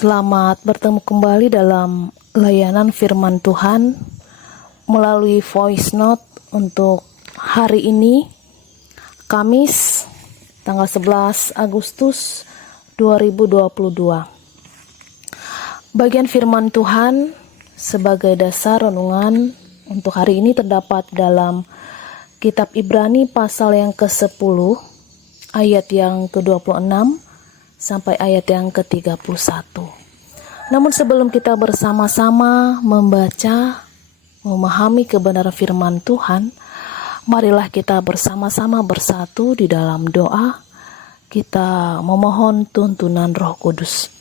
Selamat bertemu kembali dalam layanan firman Tuhan melalui voice note untuk hari ini, Kamis, tanggal 11 Agustus 2022. Bagian firman Tuhan sebagai dasar renungan untuk hari ini terdapat dalam Kitab Ibrani pasal yang ke-10, ayat yang ke-26, sampai ayat yang ke-31. Namun sebelum kita bersama-sama membaca, memahami kebenaran firman Tuhan, marilah kita bersama-sama bersatu di dalam doa. Kita memohon tuntunan Roh Kudus.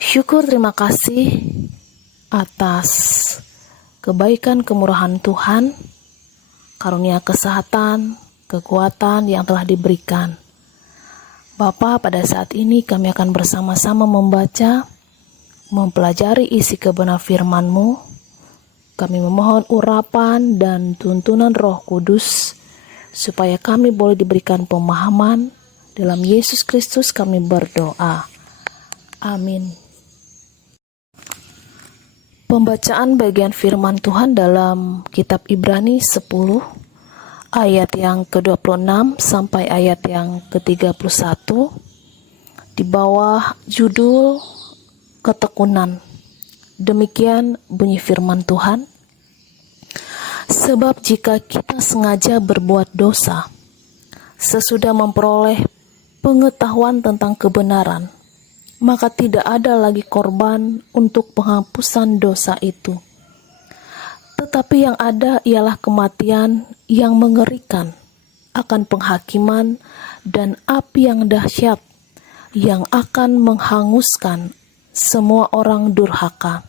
Syukur terima kasih atas kebaikan kemurahan Tuhan, karunia kesehatan, kekuatan yang telah diberikan. Bapa, pada saat ini kami akan bersama-sama membaca, mempelajari isi kebenaran firman-Mu. Kami memohon urapan dan tuntunan Roh Kudus, supaya kami boleh diberikan pemahaman. Dalam Yesus Kristus kami berdoa. Amin. Pembacaan bagian firman Tuhan dalam Kitab Ibrani 10, ayat yang ke-26 sampai ayat yang ke-31 di bawah judul ketekunan. Demikian bunyi firman Tuhan. Sebab jika kita sengaja berbuat dosa, sesudah memperoleh pengetahuan tentang kebenaran, maka tidak ada lagi korban untuk penghapusan dosa itu. Tetapi yang ada ialah kematian yang mengerikan akan penghakiman dan api yang dahsyat yang akan menghanguskan semua orang durhaka.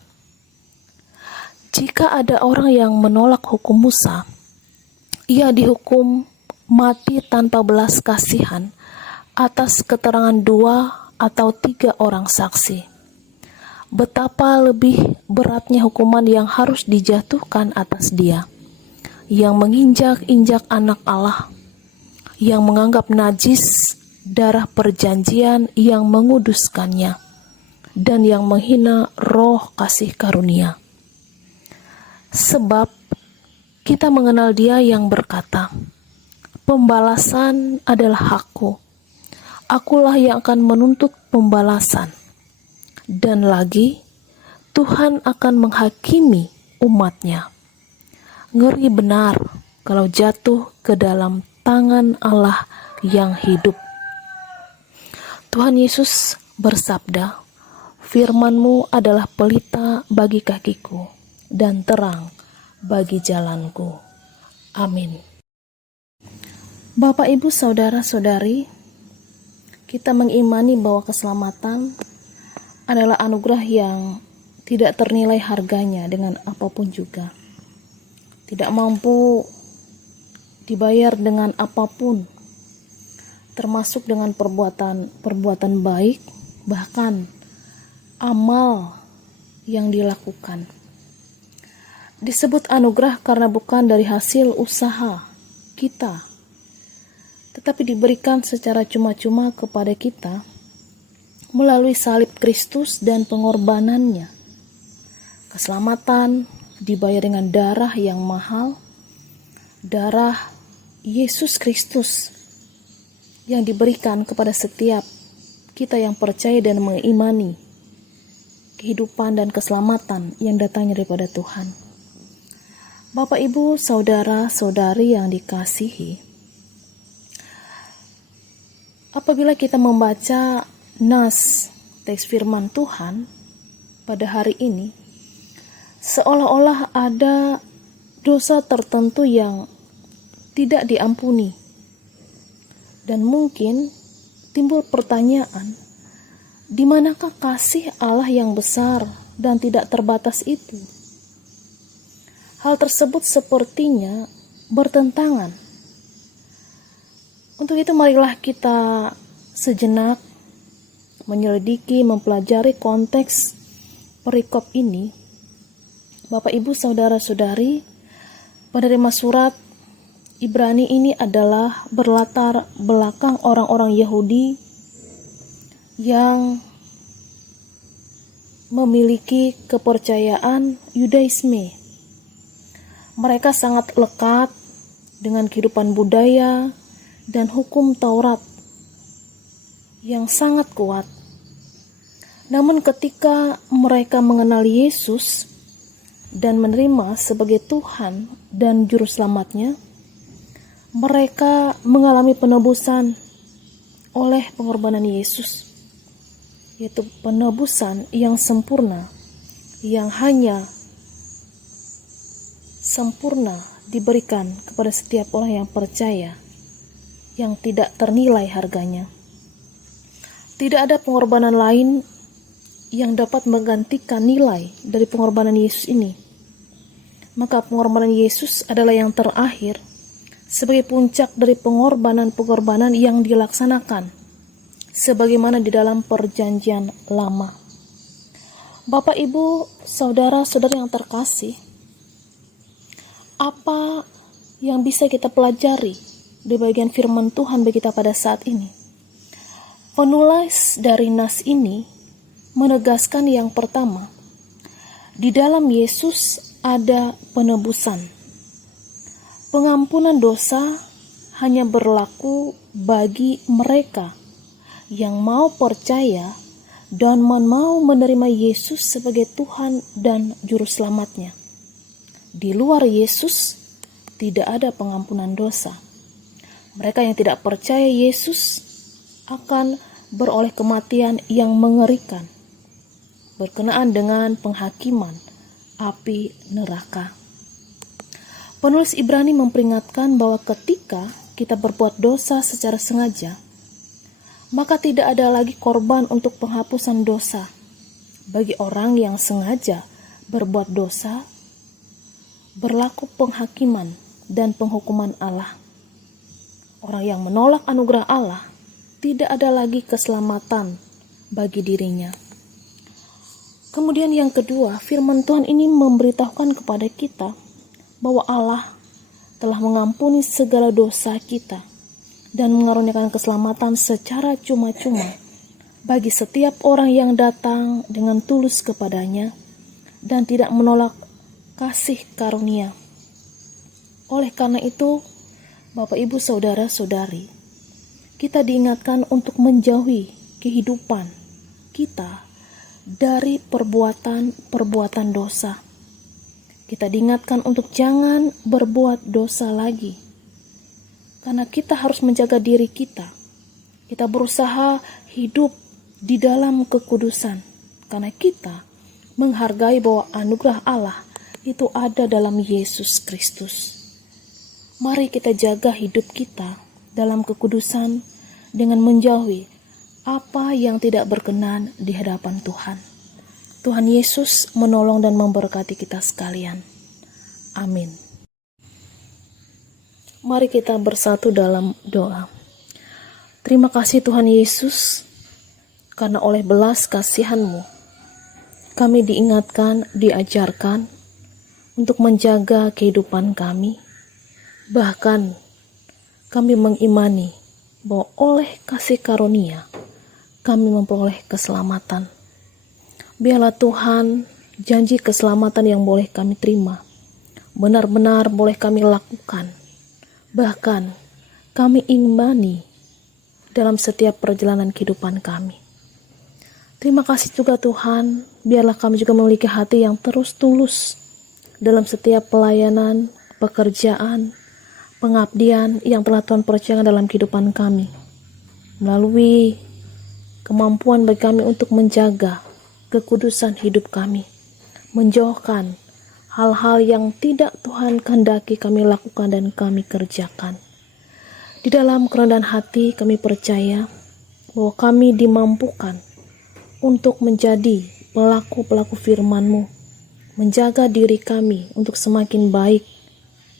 Jika ada orang yang menolak hukum Musa, ia dihukum mati tanpa belas kasihan atas keterangan 2 atau 3 orang saksi. Betapa lebih beratnya hukuman yang harus dijatuhkan atas dia, yang menginjak-injak anak Allah, yang menganggap najis darah perjanjian yang menguduskannya, dan yang menghina roh kasih karunia. Sebab kita mengenal Dia yang berkata, "Pembalasan adalah hakku, akulah yang akan menuntut pembalasan." Dan lagi, Tuhan akan menghakimi umat-Nya. Ngeri benar kalau jatuh ke dalam tangan Allah yang hidup. Tuhan Yesus bersabda, "Firman-Mu adalah pelita bagi kakiku dan terang bagi jalanku." Amin. Bapak, Ibu, Saudara-saudari, kita mengimani bahwa keselamatan adalah anugerah yang tidak ternilai harganya dengan apapun juga. Tidak mampu dibayar dengan apapun, termasuk dengan perbuatan baik, bahkan amal yang dilakukan. Disebut anugerah karena bukan dari hasil usaha kita, tetapi diberikan secara cuma-cuma kepada kita melalui salib Kristus dan pengorbanannya. Keselamatan dibayar dengan darah yang mahal, darah Yesus Kristus yang diberikan kepada setiap kita yang percaya dan mengimani kehidupan dan keselamatan yang datangnya daripada Tuhan. Bapak, Ibu, Saudara-saudari yang dikasihi, apabila kita membaca nas teks firman Tuhan pada hari ini, seolah-olah ada dosa tertentu yang tidak diampuni, dan mungkin timbul pertanyaan, di manakah kasih Allah yang besar dan tidak terbatas itu? Hal tersebut sepertinya bertentangan. Untuk itu marilah kita sejenak menyelidiki, mempelajari konteks perikop ini. Bapak, Ibu, Saudara-saudari, penerima surat Ibrani ini adalah berlatar belakang orang-orang Yahudi yang memiliki kepercayaan Yudaisme. Mereka sangat lekat dengan kehidupan budaya dan hukum Taurat yang sangat kuat. Namun ketika mereka mengenal Yesus dan menerima sebagai Tuhan dan Juru Selamatnya, mereka mengalami penebusan oleh pengorbanan Yesus, yaitu penebusan yang sempurna, yang hanya sempurna diberikan kepada setiap orang yang percaya, yang tidak ternilai harganya. Tidak ada pengorbanan lain yang dapat menggantikan nilai dari pengorbanan Yesus ini. Maka pengorbanan Yesus adalah yang terakhir sebagai puncak dari pengorbanan-pengorbanan yang dilaksanakan sebagaimana di dalam perjanjian lama. Bapak, Ibu, saudara-saudara yang terkasih, apa yang bisa kita pelajari di bagian firman Tuhan bagi kita pada saat ini? Penulis dari nas ini menegaskan yang pertama, di dalam Yesus ada penebusan. Pengampunan dosa hanya berlaku bagi mereka yang mau percaya dan mau menerima Yesus sebagai Tuhan dan Juru Selamatnya. Di luar Yesus tidak ada pengampunan dosa. Mereka yang tidak percaya Yesus akan beroleh kematian yang mengerikan, berkenaan dengan penghakiman api neraka. Penulis Ibrani memperingatkan bahwa ketika kita berbuat dosa secara sengaja, maka tidak ada lagi korban untuk penghapusan dosa. Bagi orang yang sengaja berbuat dosa, berlaku penghakiman dan penghukuman Allah. Orang yang menolak anugerah Allah, tidak ada lagi keselamatan bagi dirinya. Kemudian yang kedua, firman Tuhan ini memberitahukan kepada kita bahwa Allah telah mengampuni segala dosa kita dan mengaruniakan keselamatan secara cuma-cuma bagi setiap orang yang datang dengan tulus kepadanya dan tidak menolak kasih karunia. Oleh karena itu, Bapak, Ibu, saudara-saudari, kita diingatkan untuk menjauhi kehidupan kita dari perbuatan-perbuatan dosa. Kita diingatkan untuk jangan berbuat dosa lagi, karena kita harus menjaga diri kita. Kita berusaha hidup di dalam kekudusan, karena kita menghargai bahwa anugerah Allah itu ada dalam Yesus Kristus. Mari kita jaga hidup kita dalam kekudusan dengan menjauhi apa yang tidak berkenan di hadapan Tuhan. Tuhan Yesus menolong dan memberkati kita sekalian. Amin. Mari kita bersatu dalam doa. Terima kasih Tuhan Yesus, karena oleh belas kasihan-Mu, kami diingatkan, diajarkan untuk menjaga kehidupan kami. Bahkan kami mengimani bahwa oleh kasih karunia, kami memperoleh keselamatan. Biarlah Tuhan, janji keselamatan yang boleh kami terima, benar-benar boleh kami lakukan. Bahkan kami imani dalam setiap perjalanan kehidupan kami. Terima kasih juga Tuhan, biarlah kami juga memiliki hati yang terus tulus dalam setiap pelayanan, pekerjaan, pengabdian yang telah Tuhan percayakan dalam kehidupan kami. Melalui kemampuan bagi kami untuk menjaga kekudusan hidup kami, menjauhkan hal-hal yang tidak Tuhan kehendaki kami lakukan dan kami kerjakan. Di dalam kerendahan hati kami percaya bahwa kami dimampukan untuk menjadi pelaku-pelaku firman-Mu, menjaga diri kami untuk semakin baik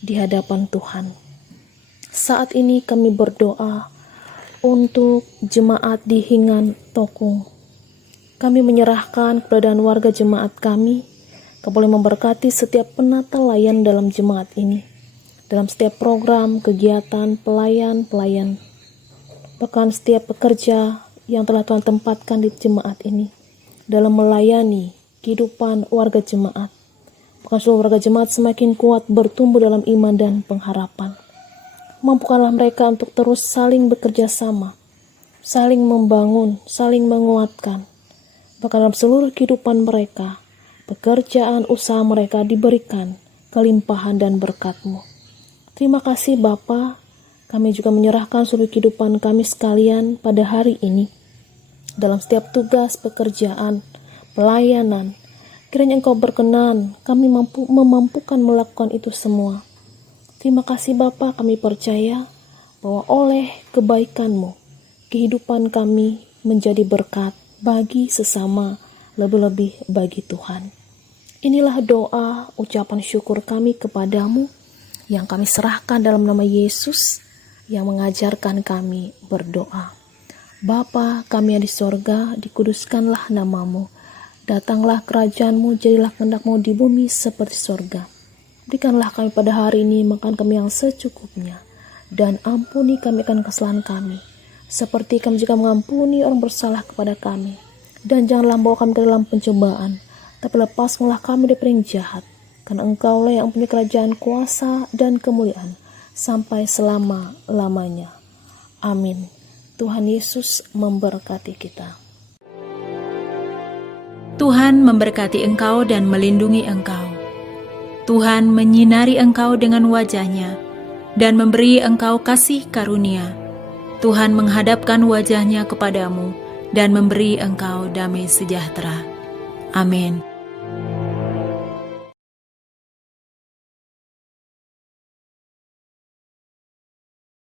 di hadapan Tuhan. Saat ini kami berdoa untuk jemaat di Hingan Tokung. Kami menyerahkan keberadaan warga jemaat kami, Kau boleh memberkati setiap penata layan dalam jemaat ini, dalam setiap program, kegiatan, pelayan, bahkan setiap pekerja yang telah Tuhan tempatkan di jemaat ini, dalam melayani kehidupan warga jemaat. Bahkan seluruh warga jemaat semakin kuat bertumbuh dalam iman dan pengharapan. Mampukanlah mereka untuk terus saling bekerja sama, saling membangun, saling menguatkan. Bahkan dalam seluruh kehidupan mereka, pekerjaan usaha mereka diberikan kelimpahan dan berkat-Mu. Terima kasih Bapa. Kami juga menyerahkan seluruh kehidupan kami sekalian pada hari ini. Dalam setiap tugas, pekerjaan, pelayanan, kiranya Engkau berkenan kami memampukan melakukan itu semua. Terima kasih Bapa, kami percaya bahwa oleh kebaikan-Mu, kehidupan kami menjadi berkat bagi sesama, lebih-lebih bagi Tuhan. Inilah doa, ucapan syukur kami kepadamu yang kami serahkan dalam nama Yesus yang mengajarkan kami berdoa. Bapa kami yang di sorga, dikuduskanlah namamu. Datanglah kerajaan-Mu, jadilah kehendak-Mu di bumi seperti sorga. Berikanlah kami pada hari ini makan kami yang secukupnya. Dan ampuni kami akan kesalahan kami, seperti kami juga mengampuni orang bersalah kepada kami. Dan janganlah bawa kami ke dalam pencobaan, tapi lepaskanlah kami dari yang jahat. Karena Engkaulah yang punya kerajaan, kuasa, dan kemuliaan sampai selama-lamanya. Amin. Tuhan Yesus memberkati kita. Tuhan memberkati engkau dan melindungi engkau. Tuhan menyinari engkau dengan wajah-Nya dan memberi engkau kasih karunia. Tuhan menghadapkan wajah-Nya kepadamu dan memberi engkau damai sejahtera. Amin.